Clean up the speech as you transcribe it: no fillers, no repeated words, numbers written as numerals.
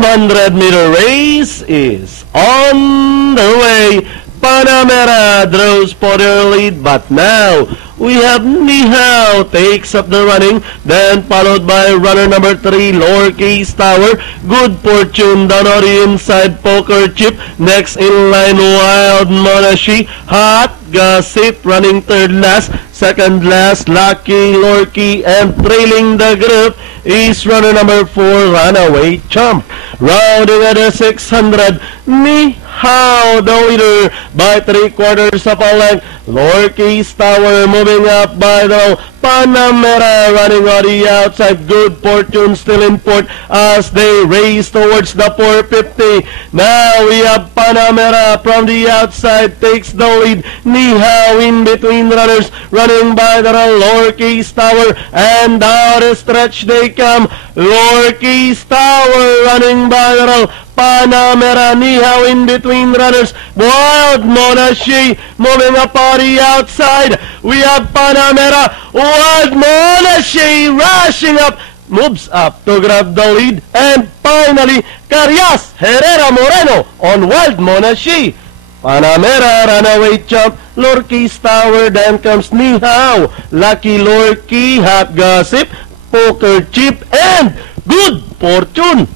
1200-meter race is on the way. Panamera draws for their lead, but now we have Nihao takes up the running, then followed by runner number 3, Lowercase Tower. Good Fortune down on the inside, Poker Chip. Next in line, Wild Monashi. Hot Gossip running third last. Second last, Lucky Lorky, and trailing the group is runner number 4, Runaway Chump. Rounding at the 600, Nihao the leader by 3/4 of a length. Lowercase Tower moving up by the Panamera running on the outside. Good Fortune still in fourth as they race towards the 450. Now we have Panamera from the outside takes the lead. Nihao in between runners running by the Lowercase Tower, and down the stretch they come. Lowercase Tower running by the Panamera. Nihao in between runners. Wild Monashi moving up on the outside. We have Panamera. Wild Monashi rushing up, moves up to grab the lead, and finally Carias Herrera Moreno on Wild Monashi. Panamera, Runaway Chump, Lowercase Tower, then comes Nihao, Lucky Lorky, Hot Gossip, Poker Chip, and Good Fortune.